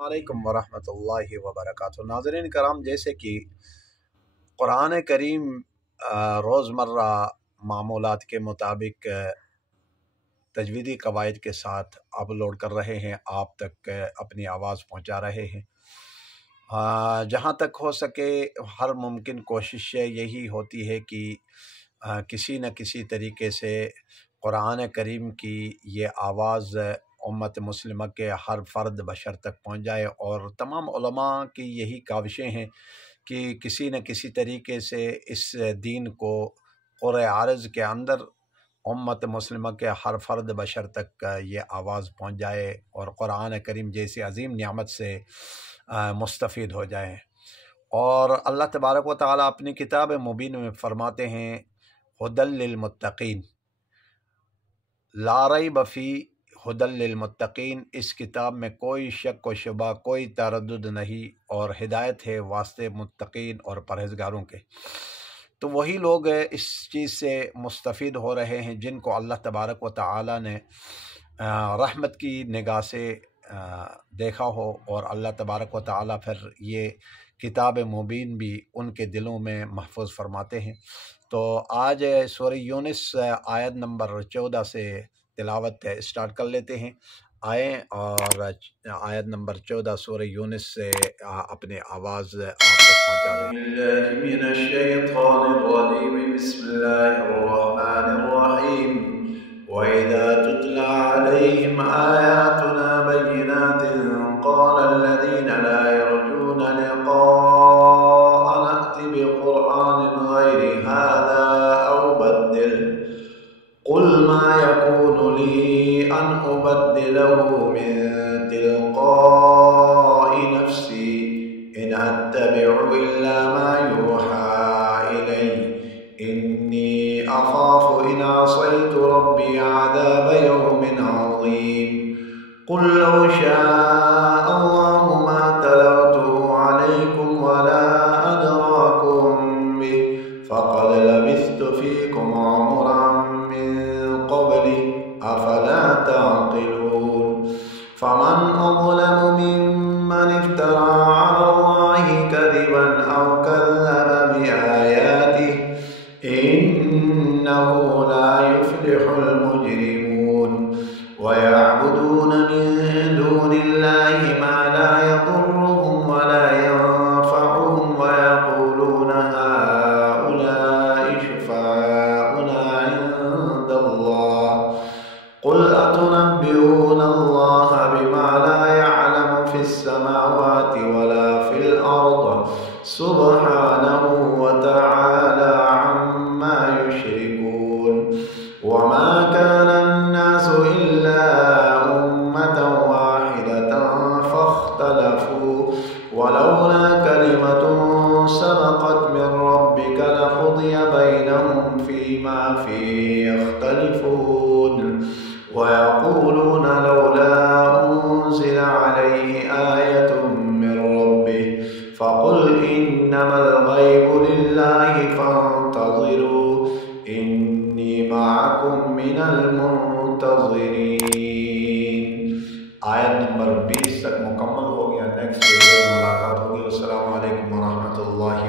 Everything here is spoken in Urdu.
وعلیکم ورحمۃ اللہ وبرکاتہ۔ ناظرین کرام، جیسے کہ قرآن کریم روزمرہ معمولات کے مطابق تجویدی قواعد کے ساتھ اپلوڈ کر رہے ہیں، آپ تک اپنی آواز پہنچا رہے ہیں۔ جہاں تک ہو سکے ہر ممکن کوشش یہی ہوتی ہے کہ کسی نہ کسی طریقے سے قرآن کریم کی یہ آواز امت مسلمہ کے ہر فرد بشر تک پہنچ جائے، اور تمام علماء کی یہی کاوشیں ہیں کہ کسی نہ کسی طریقے سے اس دین کو قرآن عارض کے اندر امت مسلمہ کے ہر فرد بشر تک یہ آواز پہنچ جائے اور قرآن کریم جیسی عظیم نعمت سے مستفید ہو جائیں۔ اور اللہ تبارک و تعالیٰ اپنی کتاب مبین میں فرماتے ہیں ھدی للمتقین، لا ریب فی ھدی للمتقین، اس کتاب میں کوئی شک و شبہ، کوئی تردد نہیں، اور ہدایت ہے واسطے متقین اور پرہیزگاروں کے۔ تو وہی لوگ اس چیز سے مستفید ہو رہے ہیں جن کو اللہ تبارک و تعالیٰ نے رحمت کی نگاہ سے دیکھا ہو، اور اللہ تبارک و تعالیٰ پھر یہ کتاب مبین بھی ان کے دلوں میں محفوظ فرماتے ہیں۔ تو آج سورہ یونس آیت نمبر 14 سے تلاوت اسٹارٹ کر لیتے ہیں۔ آئیں اور آیت نمبر 14 سورہ یونس سے اپنے آواز آپ تک پہنچا دیں۔ من الشیطان الرجیم، بسم اللہ الرحمن الرحیم۔ وَإِذَا تُتْلَى عَلَيْهِمْ آيَاتُنَا بَيِّنَاتٍ قَالَ الَّذِينَ لَا يَرْجُونَ لِقَاءَنَا ائْتِ بِقُرْآنٍ غَيْرِ هَذَا أَوْ بَدِّلْهُ قُلْ مَا يَكُونُ لِي أَنْ أُبَدِّلَهُ مِنْ تِلْقَاءِ نَفْسِي إِنْ أَتَّبِعُ إِلَّا مَا يُوحَى إِلَيَّ إِنِّي أَخَافُ إِنْ عَصَيْتُ رَبِّي عَذَابَ يَوْمٍ عَظِيمٍ قُلْ لَوْ شَاءَ اللَّهُ مَا تَلَوْتُهُ عَلَيْكُمْ وَلَا أَدْرَاكُمْ بِهِ فَقَدْ لَبِثْتُ فِيكُمْ عُمُرًا مِّن قَبْلِهِ أَفَلَا تَعْقِلُونَ فَمَنْ أَظْلَمُ مِمَّنِ افْتَرَىٰ عَلَى اللَّهِ كَذِبًا أَوْ كَذَّبَ بِآيَاتِهِ إِنَّهُ لَا يُفْلِحُ الْمُجْرِمُونَ وَيَعْبُدُونَ مِن دُونِ اللَّهِ مَا لَا يَضُرُّهُمْ وَلَا يَنفَعُهُمْ وَيَقُولُونَ هَٰؤُلَاءِ شُفَعَاؤُنَا عِندَ اللَّهِ قُلْ أَتُنَبِّئُونَ اللَّهَ بِمَا لَا يَعْلَمُ فِي السَّمَاوَاتِ وَلَا فِي الْأَرْضِ سُبْحَانَهُ وَتَعَالَىٰ عَمَّا يُشْرِكُونَ وَمَا كَانَ النَّاسُ إِلَّا أُمَّةً وَاحِدَةً فَاخْتَلَفُوا وَلَوْلَا كَلِمَةٌ سَبَقَتْ مِن رَّبِّكَ لَقُضِيَ بَيْنَهُمْ فِيمَا فِيهِ يَخْتَلِفُونَ وَيَقُولُونَ لَوْلَا أُنزِلَ عَلَيْهِ آيَةٌ مِّن رَّبِّهِ فَقُلْ إِنَّمَا الْغَيْبُ لِلَّهِ فَانتَظِرُوا إِنِّي مَعَكُم مِّنَ الْمُنتَظِرِينَ۔ آیت نمبر 20 تک مکمل ہو گیا۔ نیکسٹ ویڈیو میں ملاقات ہوگی۔ السلام علیکم ورحمۃ اللہ